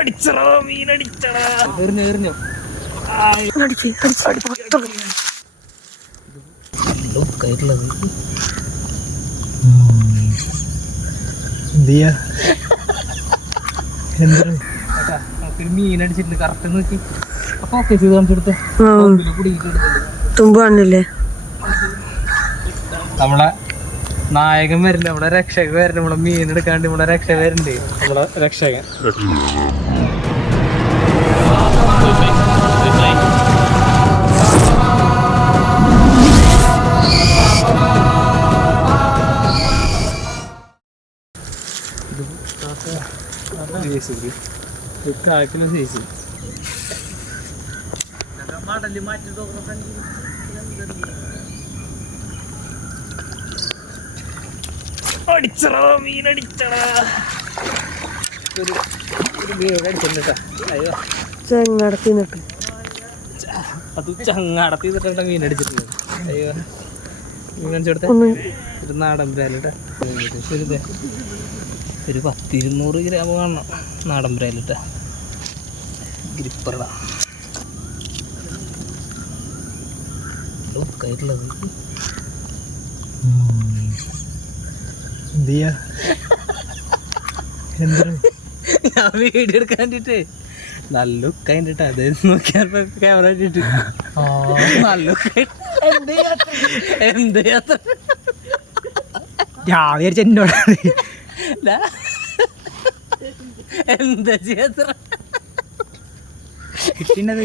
അടിച്ചടാ മീനടിച്ചടാ. എറിഞ്ഞു എറിഞ്ഞു? അടിച്ച് അടിച്ച് കയറ്റുള്ളത് എന്ത്? ചെയ്യാ എന്താണ് നമുക്കൊരു മീൻ അടിച്ചിട്ടുണ്ട്. കറക്റ്റ് നോക്കി. അപ്പൊ ഓക്കെ ചെയ്ത് കാണിച്ചെടുത്ത തുമ്പ് കാണില്ലേ? നമ്മളെ നായകൻ വരില്ല നമ്മളെ രക്ഷകൻ വരില്ല നമ്മളെ മീൻ എടുക്കാണ്ട് നമ്മളെ രക്ഷകൻ വരണ്ടേ നമ്മളെ രക്ഷകൻ. സൈസ് മടൽ മാറ്റി അടിച്ചടാ മീനടിച്ചടാ ഒരു ഒരു മീൻ അയ്യോ. ചെങ്ങടത്തി നിട്ട് അത് ചങ്ങാടത്തി മീനടിച്ചിട്ടുണ്ട് മീൻ അടിച്ചിട്ടുണ്ട് അയ്യോ മീൻ അടിച്ചെടുത്ത ഒന്ന് ഒരു നാടൻ ബ്രാലിട്ട ഒരു ദേ, ഒരു പത്തിരുന്നൂറ് ഗ്രാം കാണണം നാടൻ ബ്രാലിട്ട ഗ്രിപ്പറട. ലുക്കായിട്ടുള്ളത്. എന്ത് ചെയ്യാ? ഞാൻ വീഡിയോ എടുക്കാൻ വേണ്ടിട്ട്. നല്ല ലുക്ക് അതിന്റെ അത് നോക്കിയാൽ ക്യാമറ ഇട്ടിട്ട് നല്ല ലുക്ക് എന്ത് യാത്ര ഞാൻ വിചാരിച്ച എന്നോട് എന്താ ചേത്ര? കിട്ടിനത്